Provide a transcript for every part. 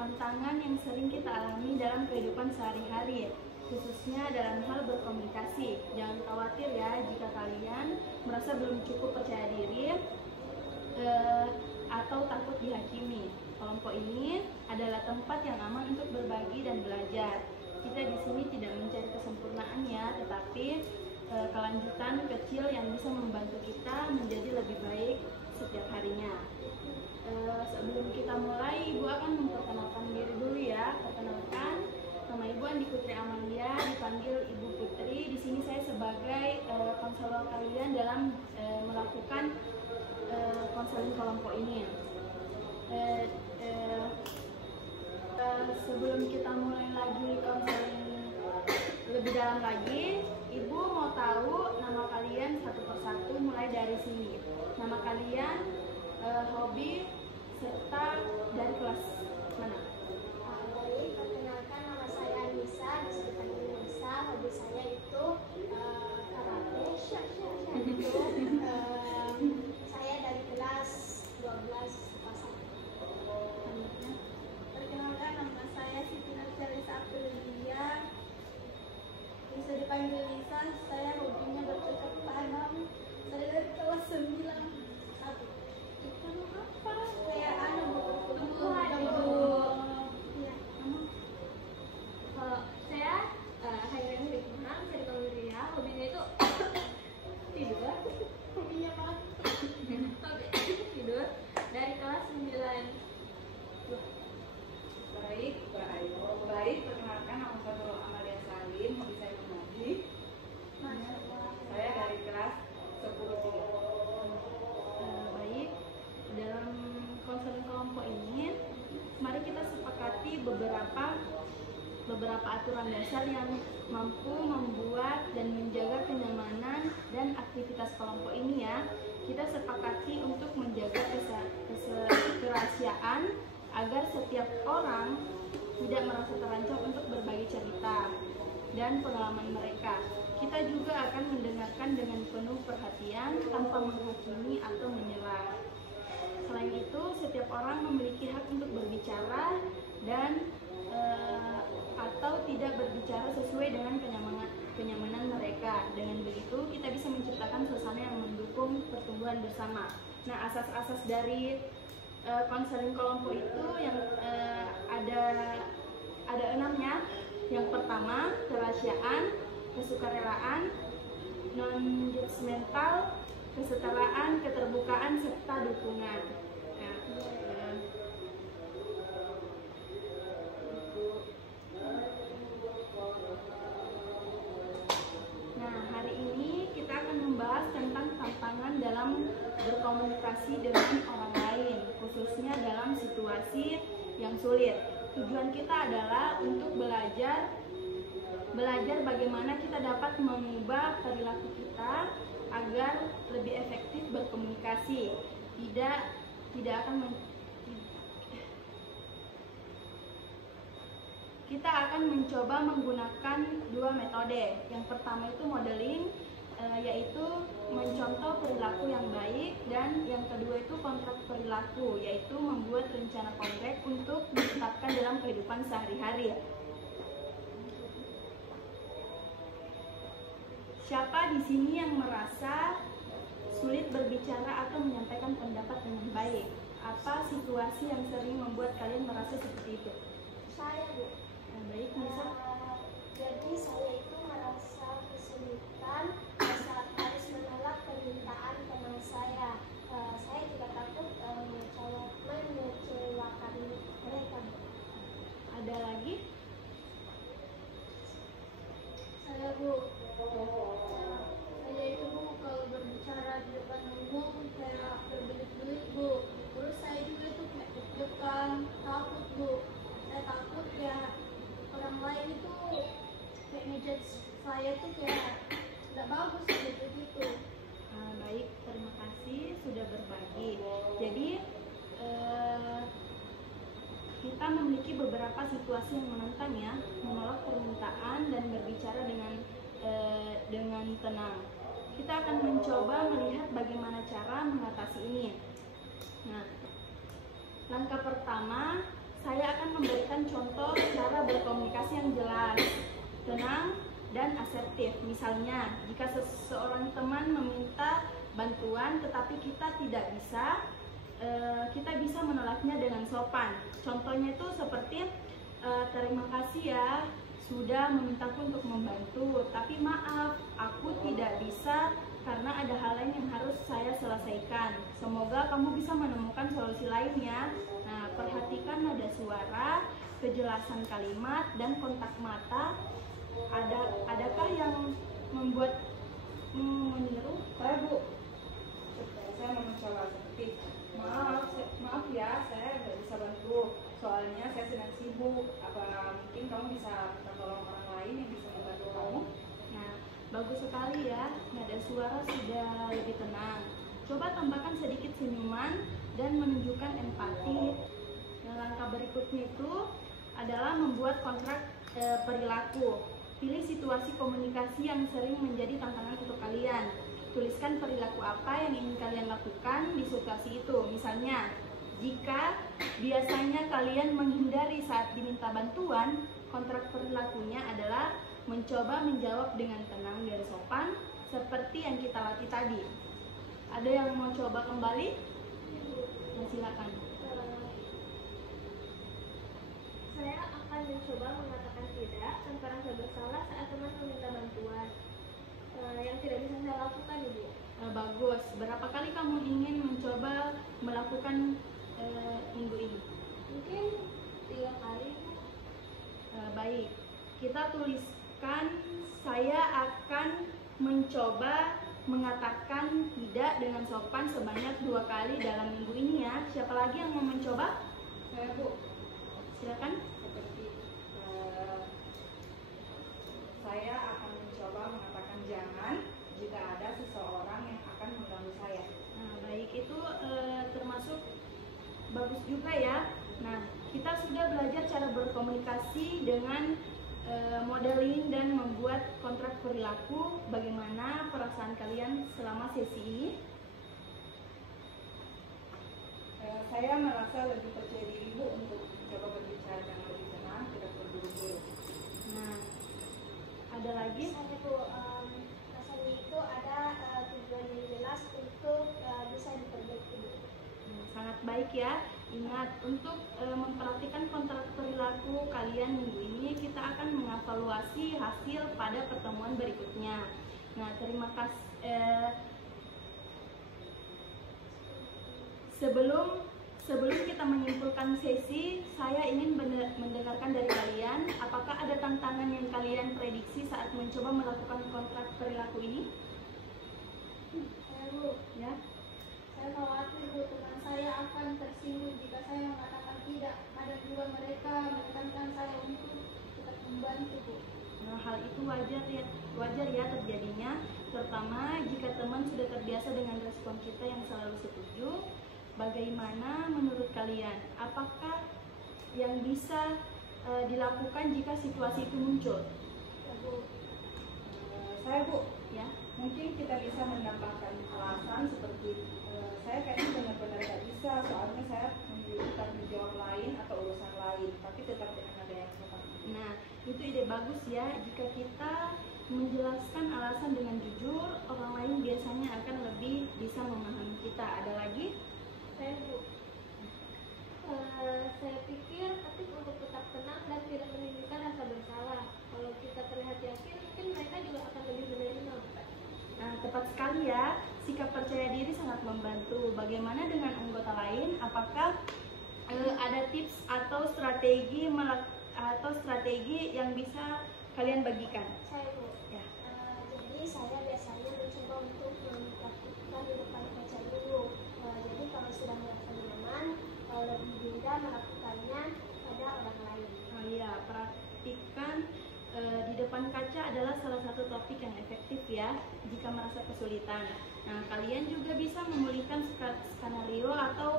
tantangan yang sering kita alami dalam kehidupan sehari-hari, khususnya dalam hal berkomunikasi. Jangan khawatir ya jika kalian merasa belum cukup percaya diri atau takut dihakimi. Kelompok ini adalah tempat yang aman untuk berbagi dan belajar. Kita di sini tidak mencari kesempurnaan ya, tetapi kelanjutan kecil yang bisa membantu kita menjadi lebih baik setiap harinya. Sebelum kita mulai, Ibu akan memperkenalkan diri dulu ya. Perkenalkan, nama Ibu Andi Putri Amalia, dipanggil Ibu Putri. Di sini saya sebagai konselor kalian dalam melakukan konseling kelompok ini. Sebelum kita mulai lagi konseling lebih dalam lagi, Ibu mau tahu nama kalian satu persatu mulai dari sini. Nama kalian, hobi, serta dari kelas mana? Baik, perkenalkan nama saya Anissa, bisa dipanggil Nisa. Hobi saya itu karate. Saya dari kelas 12 kelas 1. Perkenalkan, nama saya Siti Nurchalisa Aprilia, bisa dipanggil Lisa. Saya hobinya bercocok tanam. Saya dari kelas 9. Itu apa? Kayak tumbuhan. Ya, Kalau saya Hairani Hikmah, bisa dipanggil Ria. Hobinya itu tidur. Hobinya apa? Hobi tidur dari kelas 9. Baik, perkenalkan nama saya Amalia Salim, hobi saya mengaji. Saya dari kelas 10. Baik, dalam konseling kelompok ini, mari kita sepakati beberapa aturan dasar yang mampu membuat dan menjaga kenyamanan dan aktivitas kelompok ini ya. Kita sepakati untuk menjaga kerahasiaan agar setiap orang tidak merasa terancam untuk berbagi cerita dan pengalaman mereka. Kita juga akan mendengarkan dengan penuh perhatian tanpa menghakimi atau menyela. Selain itu, setiap orang memiliki hak untuk berbicara dan atau tidak berbicara sesuai dengan kenyamanan mereka. Dengan begitu, kita bisa menciptakan suasana yang mendukung pertumbuhan bersama. Nah, asas-asas dari konseling kelompok itu yang ada 6-nya. Yang pertama, kerahasiaan, kesukarelaan, non-judgmental, kesetaraan, keterbukaan, serta dukungan. Nah, hari ini kita akan membahas tentang tantangan dalam berkomunikasi dengan orang lain, khususnya dalam situasi yang sulit. Tujuan kita adalah untuk belajar bagaimana kita dapat mengubah perilaku kita agar lebih efektif berkomunikasi. Kita akan mencoba menggunakan 2 metode. Yang pertama itu modeling, yaitu mencontoh perilaku yang baik, dan yang kedua itu kontrak perilaku, yaitu membuat rencana konkret untuk ditetapkan dalam kehidupan sehari-hari. Siapa di sini yang merasa sulit berbicara atau menyampaikan pendapat dengan baik? Apa situasi yang sering membuat kalian merasa seperti itu? Saya, Bu. Baik, Nisa. Jadi saya itu merasa kesulitan saat harus menolak permintaan teman saya. Saya juga takut mengecewakan mereka. Ada lagi? Saya, Bu. Saya itu, Bu, kalau berbicara di depan umum kayak berbelit-belit, Bu. Terus saya juga itu kayak deg-degan, takut, Bu. Saya takut ya orang lain itu kayak ngejudge saya tuh kayak tidak bagus gitu. Baik, terima kasih sudah berbagi. Jadi kita memiliki beberapa situasi yang menantang ya, menolak permintaan dan berbicara dengan tenang. Kita akan mencoba melihat bagaimana cara mengatasi ini. Nah, langkah pertama, saya akan memberikan contoh cara berkomunikasi yang jelas, tenang, dan asertif. Misalnya, jika seseorang teman meminta bantuan tetapi kita tidak bisa, kita bisa menolaknya dengan sopan. Contohnya itu seperti, terima kasih ya sudah memintaku untuk membantu, tapi maaf, aku tidak bisa karena ada hal lain yang harus saya selesaikan. Semoga kamu bisa menemukan solusi lainnya. Nah, perhatikan nada suara, kejelasan kalimat, dan kontak mata. Adakah yang membuat meniru? Saya Bu, saya mau mencoba seperti maaf ya, saya nggak bisa bantu. Soalnya saya sedang sibuk. Apa mungkin kamu bisa minta tolong orang lain yang bisa membantu kamu? Nah, bagus sekali ya, nada suara sudah lebih tenang. Coba tambahkan sedikit senyuman dan menunjukkan empati. Nah, langkah berikutnya itu adalah membuat kontrak perilaku. Pilih situasi komunikasi yang sering menjadi tantangan untuk kalian. Tuliskan perilaku apa yang ingin kalian lakukan di situasi itu. Misalnya, jika biasanya kalian menghindari saat diminta bantuan, kontrak perilakunya adalah mencoba menjawab dengan tenang dan sopan seperti yang kita latih tadi. Ada yang mau coba kembali? Ya, silakan. Saya akan mencoba mengatakan tidak tanpa rasa bersalah saat teman meminta bantuan yang tidak bisa saya lakukan, Ibu. Bagus. Berapa kali kamu ingin mencoba melakukan minggu ini? Mungkin 3 kali. Baik. Kita tuliskan, saya akan mencoba mengatakan tidak dengan sopan sebanyak 2 kali dalam minggu ini ya. Siapa lagi yang mau mencoba? Saya Bu, Silakan. seperti saya akan mencoba mengatakan jangan jika ada seseorang yang akan mengganggu saya. Nah, baik, itu termasuk bagus juga ya. Nah, kita sudah belajar cara berkomunikasi dengan modeling dan membuat kontrak perilaku. Bagaimana perasaan kalian selama sesi ini? Saya merasa lebih percaya diri Bu untuk coba berbicara dengan lebih tenang, tidak terburu-buru. Nah, ada lagi? Saya Bu, rasanya itu ada tujuan yang jelas untuk bisa diperbaiki. Sangat baik ya. Ingat, untuk memperhatikan kontrak perilaku kalian minggu ini, kita akan mengevaluasi hasil pada pertemuan berikutnya. Nah, terima kasih. Sebelum kita menyimpulkan sesi, saya ingin mendengarkan dari kalian, apakah ada tantangan yang kalian prediksi saat mencoba melakukan kontrak perilaku ini? Saya Bu, Ya. saya khawatir Bu, teman saya akan tersinggung jika saya mengatakan tidak. Ada juga mereka menekankan saya untuk tetap membantu Bu. Nah, hal itu wajar ya terjadinya, terutama jika teman sudah terbiasa dengan respon kita yang selalu setuju. Bagaimana menurut kalian? Apakah yang bisa dilakukan jika situasi itu muncul? Ya Bu, Saya Bu, Ya. mungkin kita bisa menambahkan alasan seperti saya kayaknya benar-benar nggak bisa, soalnya saya memiliki tanggung jawab lain atau urusan lain, tapi tetap dengan nada yang sopan. Nah, itu ide bagus ya. Jika kita menjelaskan alasan dengan jujur, orang lain biasanya akan lebih bisa memahami kita. Ada lagi? Saya Bu, saya pikir penting untuk tetap tenang dan tidak menimbulkan rasa bersalah. Kalau kita terlihat yakin, mungkin mereka juga akan lebih menerima. Nah, tepat sekali ya. Sikap percaya diri sangat membantu. Bagaimana dengan anggota lain? Apakah ada tips atau strategi yang bisa kalian bagikan? Saya Bu, Ya. jadi saya biasanya mencoba untuk mempraktikkan di depan kaca dulu. Jadi kalau sudah merasa nyaman, lebih mudah melakukannya pada orang lain. Oh iya, praktikan di depan kaca adalah salah satu topik yang efektif ya jika merasa kesulitan. Nah, kalian juga bisa memulihkan skenario atau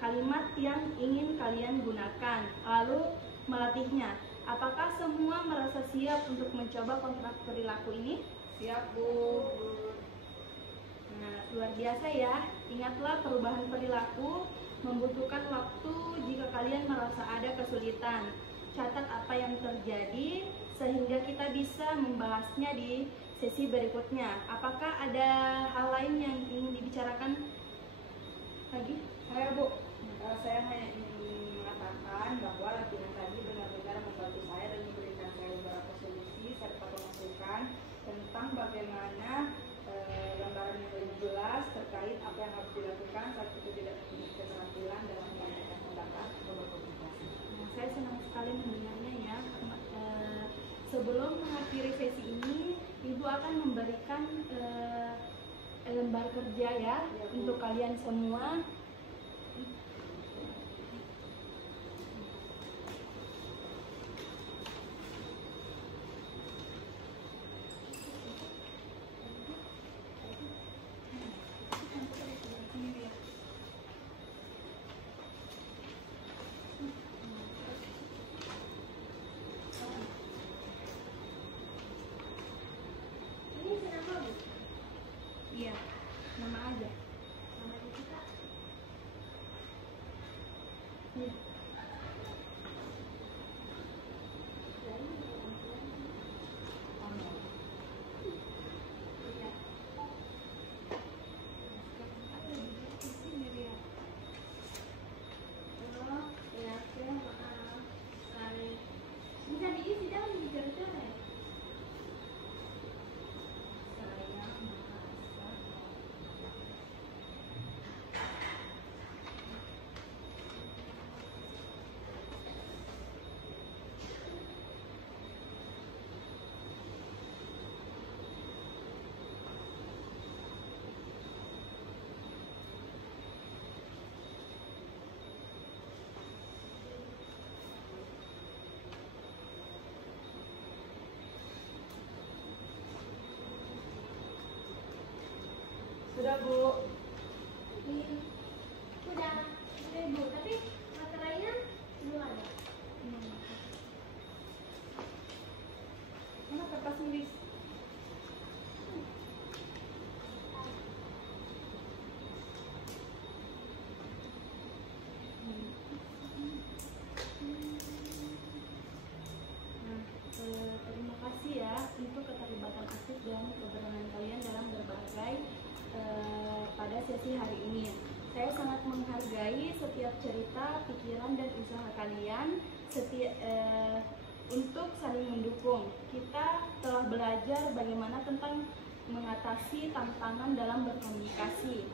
kalimat yang ingin kalian gunakan, lalu melatihnya. Apakah semua merasa siap untuk mencoba kontrak perilaku ini? Siap Bu. Nah, luar biasa ya. Ingatlah, perubahan perilaku membutuhkan waktu jika kalian merasa ada kesulitan. Catat apa yang terjadi sehingga kita bisa membahasnya di sesi berikutnya. Apakah ada hal lain yang ingin dibicarakan lagi? Saya Bu, saya hanya ingin mengatakan bahwa latihan tadi benar-benar membantu saya dan memberikan saya beberapa solusi serta pemasukan tentang bagaimana gambaran yang lebih jelas terkait apa yang harus dilakukan saat kita tidak memiliki keterampilan dalam menyampaikan pendapat atau berkomunikasi. Saya senang sekali mendengarnya ya. Sebelum mengakhiri sesi ini, Ibu akan memberikan lembar kerja ya untuk kalian semua. Ini senama Bu? Iya, nama aja. Namanya kita. Iya. Bisa diisi jangan bicara-bicara ya? Sudah Bu. Udah Bu, tapi materinya belum ada. Mana kertas nulis? Terima kasih ya untuk keterlibatan aktif dan keberanian kalian dalam berbagai pada sesi hari ini. Saya sangat menghargai setiap cerita, pikiran, dan usaha kalian untuk saling mendukung. Kita telah belajar bagaimana tentang mengatasi tantangan dalam berkomunikasi,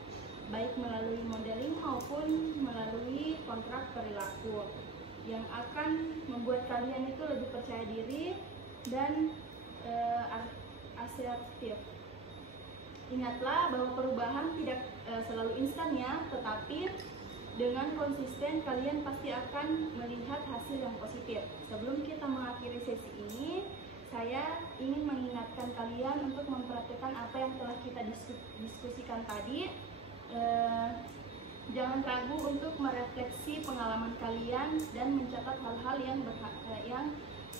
baik melalui modeling maupun melalui kontrak perilaku, yang akan membuat kalian itu lebih percaya diri dan asertif. Ingatlah bahwa perubahan tidak selalu instan ya, tetapi dengan konsisten kalian pasti akan melihat hasil yang positif. Sebelum kita mengakhiri sesi ini, saya ingin mengingatkan kalian untuk memperhatikan apa yang telah kita diskusikan tadi. Jangan ragu untuk merefleksi pengalaman kalian dan mencatat hal-hal yang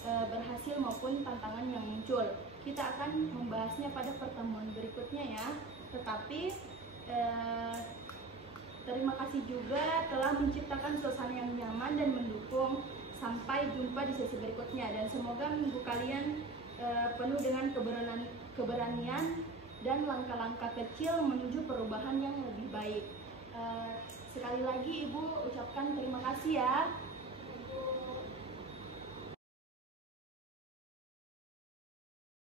berhasil maupun tantangan yang muncul. Kita akan membahasnya pada pertemuan berikutnya ya. Tetapi terima kasih juga telah menciptakan suasana yang nyaman dan mendukung. Sampai jumpa di sesi berikutnya dan semoga minggu kalian penuh dengan keberanian dan langkah-langkah kecil menuju perubahan yang lebih baik. Sekali lagi Ibu ucapkan terima kasih ya.